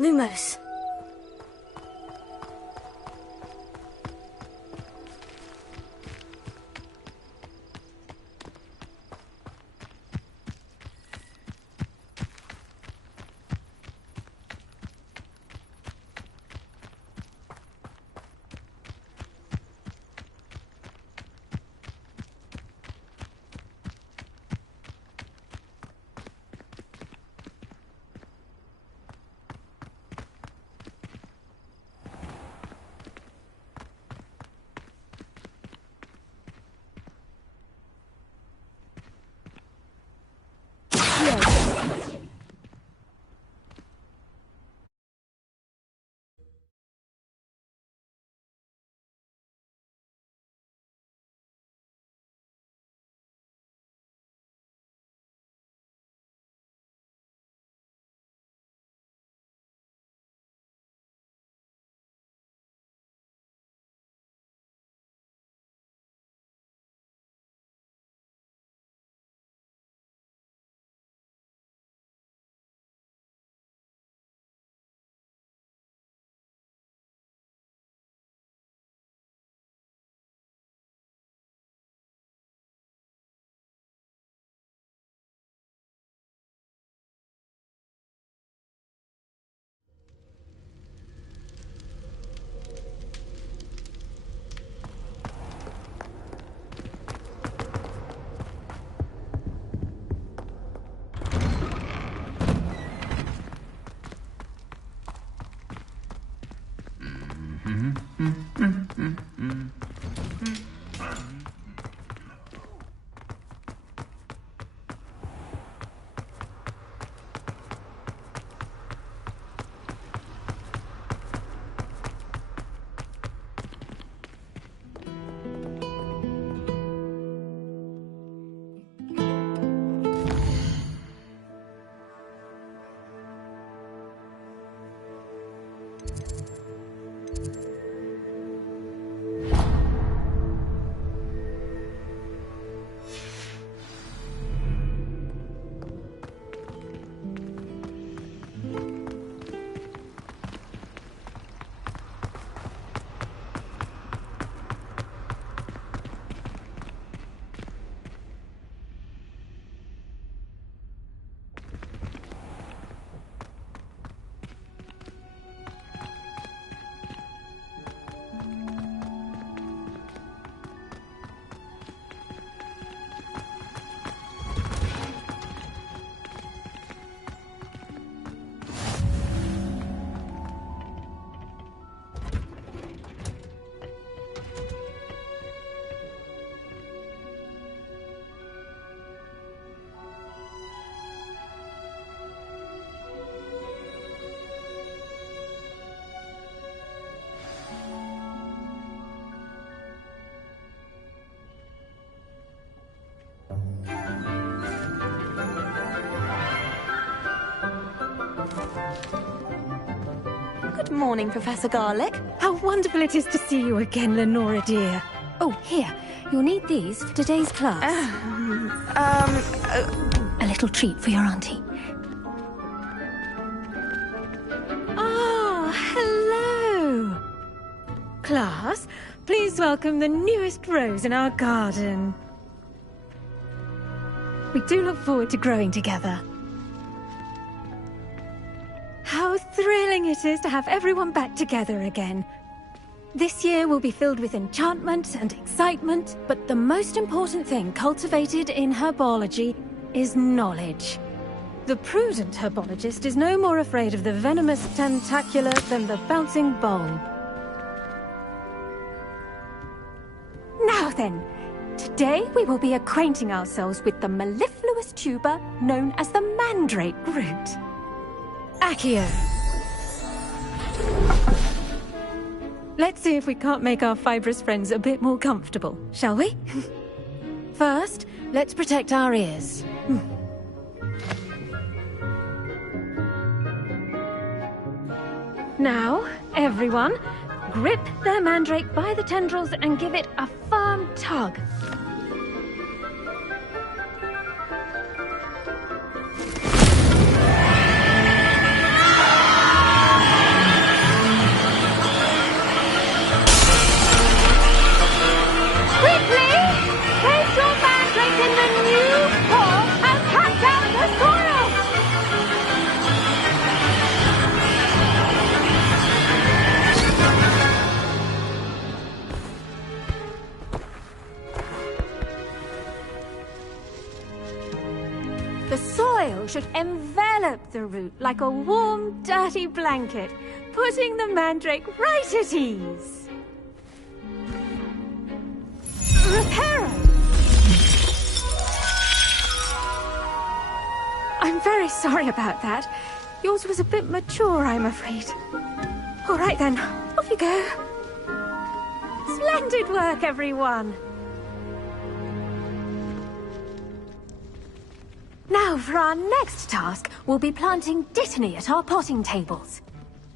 Lumos. Good morning, Professor Garlic. How wonderful it is to see you again, Lenora dear. Oh, here. You'll need these for today's class. A little treat for your auntie. Ah, hello. Class, please welcome the newest rose in our garden. We do look forward to growing together. How thrilling it is to have everyone back together again. This year will be filled with enchantment and excitement, but the most important thing cultivated in herbology is knowledge. The prudent herbologist is no more afraid of the venomous tentacula than the bouncing bulb. Now then, today we will be acquainting ourselves with the mellifluous tuber known as the mandrake root. Accio. Let's see if we can't make our fibrous friends a bit more comfortable, shall we? First, let's protect our ears. Now, everyone, grip their mandrake by the tendrils and give it a firm tug. should envelop the root like a warm, dirty blanket, putting the mandrake right at ease. Reparo! I'm very sorry about that. Yours was a bit mature, I'm afraid. All right then, off you go. Splendid work, everyone! Now, for our next task, we'll be planting dittany at our potting tables.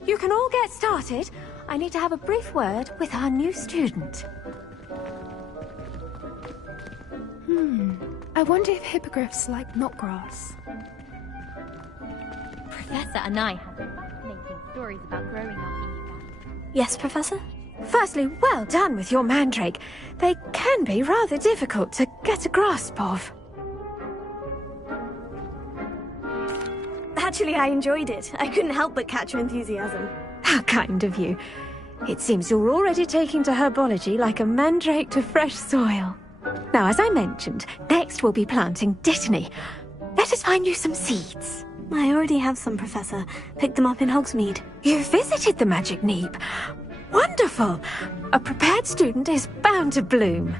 You can all get started. I need to have a brief word with our new student. I wonder if hippogriffs like knotgrass. Professor and I have fascinating stories about growing up in Uganda. Yes, Professor? Firstly, well done with your mandrake. They can be rather difficult to get a grasp of. Actually, I enjoyed it. I couldn't help but catch your enthusiasm. How kind of you. It seems you're already taking to herbology like a mandrake to fresh soil. Now, as I mentioned, next we'll be planting dittany. Let us find you some seeds. I already have some, Professor. Picked them up in Hogsmeade. You visited the Magic Neep. Wonderful! A prepared student is bound to bloom.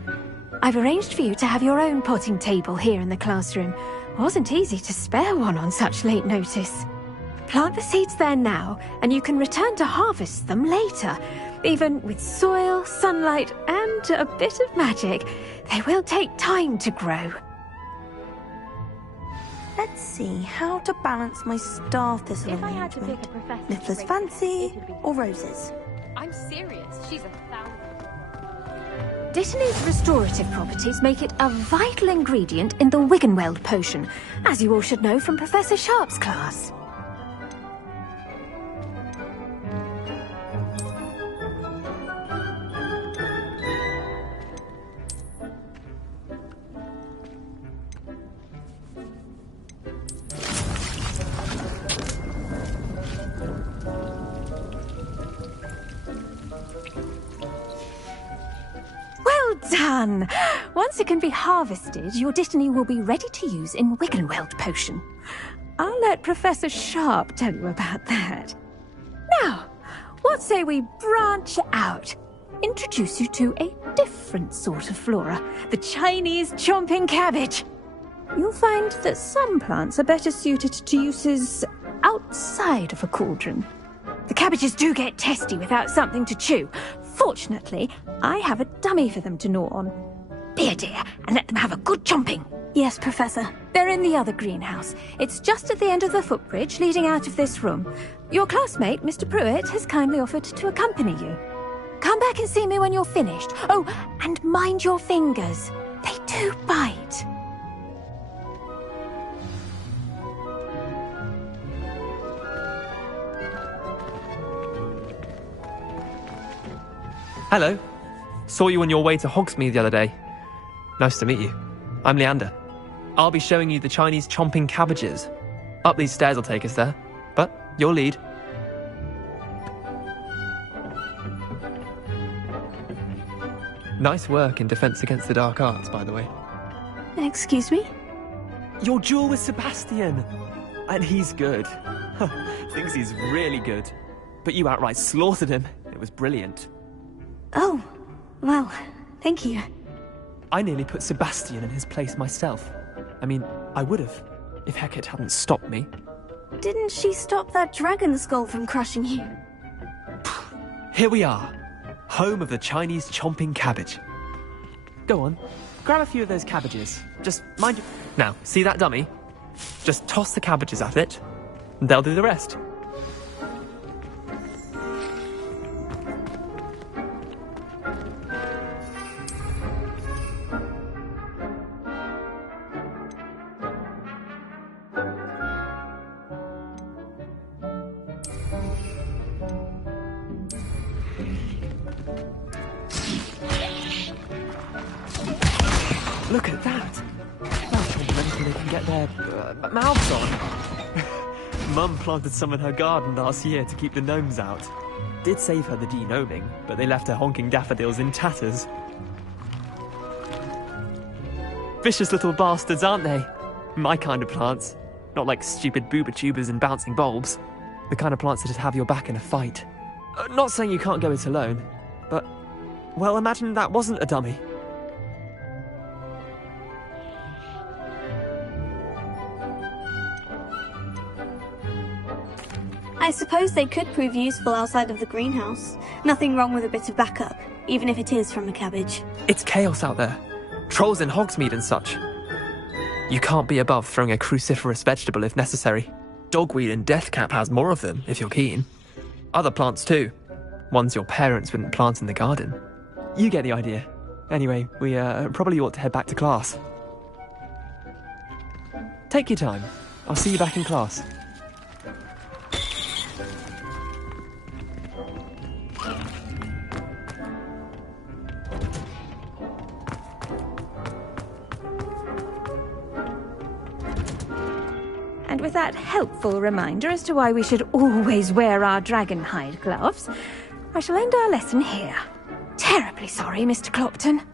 I've arranged for you to have your own potting table here in the classroom. Wasn't easy to spare one on such late notice. Plant the seeds there now, and you can return to harvest them later. Even with soil, sunlight, and a bit of magic, they will take time to grow. Let's see, how to balance my star thistle If I had to pick arrangement. a professor, Niffler's to fancy it would be- or roses? I'm serious. She's 1,000. Dittany's restorative properties make it a vital ingredient in the Wiggenweld potion, as you all should know from Professor Sharp's class. Well done! Once it can be harvested, your dittany will be ready to use in Wiggenweld potion. I'll let Professor Sharp tell you about that. Now, what say we branch out? Introduce you to a different sort of flora, the Chinese chomping cabbage. You'll find that some plants are better suited to uses outside of a cauldron. The cabbages do get testy without something to chew. Fortunately, I have a dummy for them to gnaw on. Be a dear and let them have a good chomping. Yes, Professor. They're in the other greenhouse. It's just at the end of the footbridge leading out of this room. Your classmate, Mr. Pruitt, has kindly offered to accompany you. Come back and see me when you're finished. Oh, and mind your fingers. They do bite. Hello. Saw you on your way to Hogsmeade the other day. Nice to meet you. I'm Leander. I'll be showing you the Chinese chomping cabbages. Up these stairs will take us there, but your lead. Nice work in Defense Against the Dark Arts, by the way. Excuse me? Your duel with Sebastian! And he's good. Thinks he's really good. But you outright slaughtered him. It was brilliant. Oh, well, thank you. I nearly put Sebastian in his place myself. I mean, I would have, if Hecate hadn't stopped me. Didn't she stop that dragon skull from crushing you? Here we are, home of the Chinese chomping cabbage. Go on, grab a few of those cabbages. Just mind you... Now, see that dummy? Just toss the cabbages at it, and they'll do the rest. Look at that! How complimentary they can get their mouths on. Mum planted some in her garden last year to keep the gnomes out. Did save her the de-gnoming, but they left her honking daffodils in tatters. Vicious little bastards, aren't they? My kind of plants. Not like stupid booba tubers and bouncing bulbs. The kind of plants that'd have your back in a fight. Not saying you can't go it alone, but, well, imagine that wasn't a dummy. I suppose they could prove useful outside of the greenhouse. Nothing wrong with a bit of backup, even if it is from a cabbage. It's chaos out there. Trolls in Hogsmeade and such. You can't be above throwing a cruciferous vegetable if necessary. Dogweed and deathcap has more of them, if you're keen. Other plants too. Ones your parents wouldn't plant in the garden. You get the idea. Anyway, we probably ought to head back to class. Take your time. I'll see you back in class. And with that helpful reminder as to why we should always wear our dragon hide gloves, I shall end our lesson here. Terribly sorry, Mr. Clopton.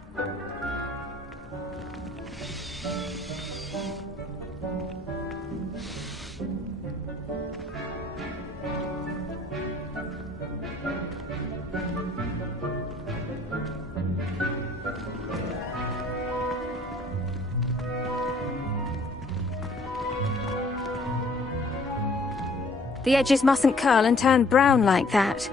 The edges mustn't curl and turn brown like that.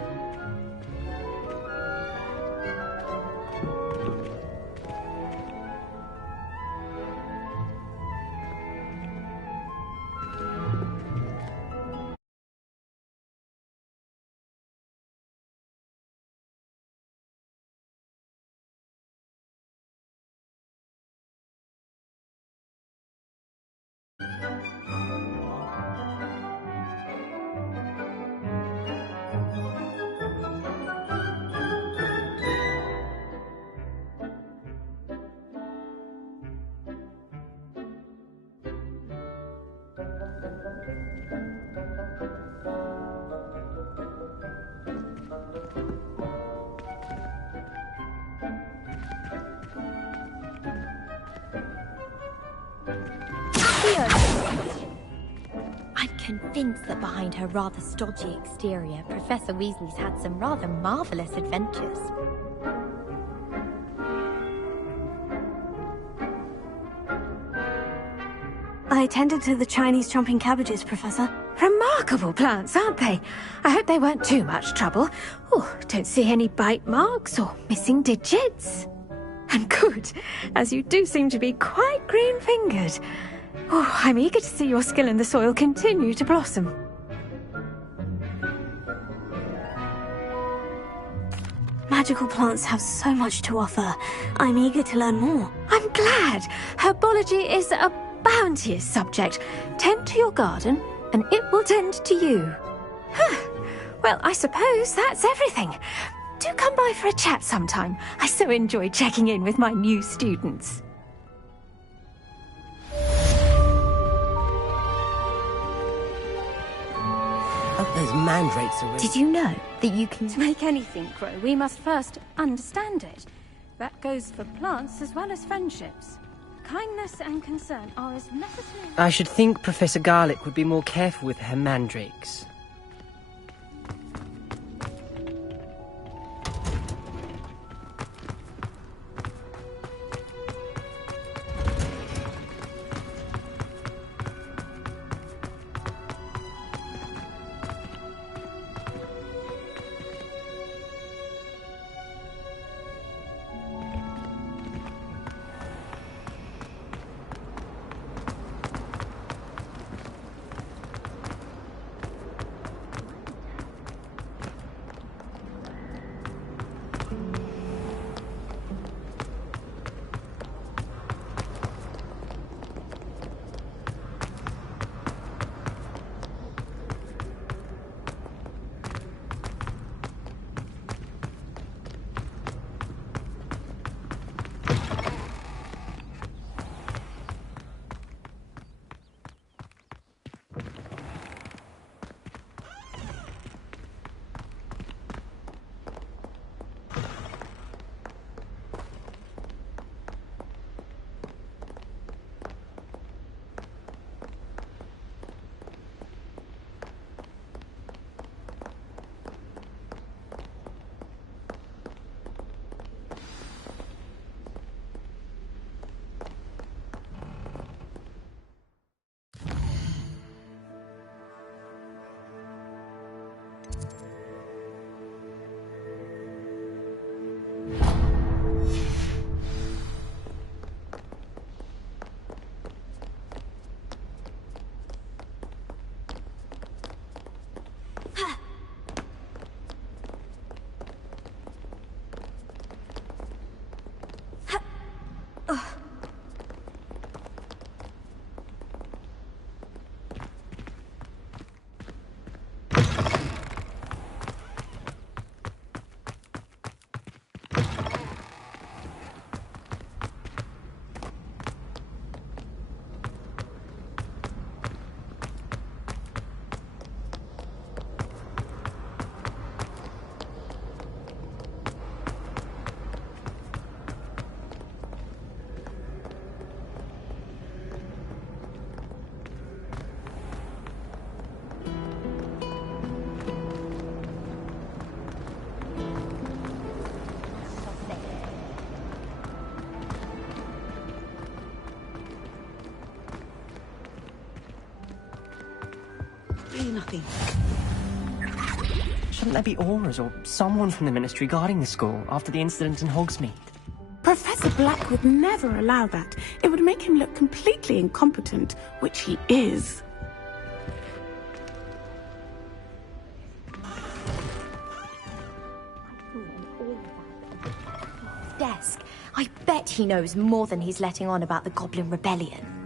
I'm convinced that behind her rather stodgy exterior, Professor Weasley's had some rather marvellous adventures. I attended to the Chinese chomping cabbages, Professor. Remarkable plants, aren't they? I hope they weren't too much trouble. Oh, don't see any bite marks or missing digits. And good, as you do seem to be quite green-fingered. Oh, I'm eager to see your skill in the soil continue to blossom. Magical plants have so much to offer. I'm eager to learn more. I'm glad. Herbology is a bounteous subject. Tend to your garden, and it will tend to you. Well, I suppose that's everything. Do come by for a chat sometime. I so enjoy checking in with my new students. Oh, those mandrakes are really... Did you know that you can... To make anything grow, we must first understand it. That goes for plants as well as friendships. Kindness and concern are as necessary... I should think Professor Garlick would be more careful with her mandrakes. asking. Shouldn't there be auras or someone from the Ministry guarding the school after the incident in Hogsmeade? Professor Black would never allow that. It would make him look completely incompetent, which he is. Desk. I bet he knows more than he's letting on about the Goblin Rebellion.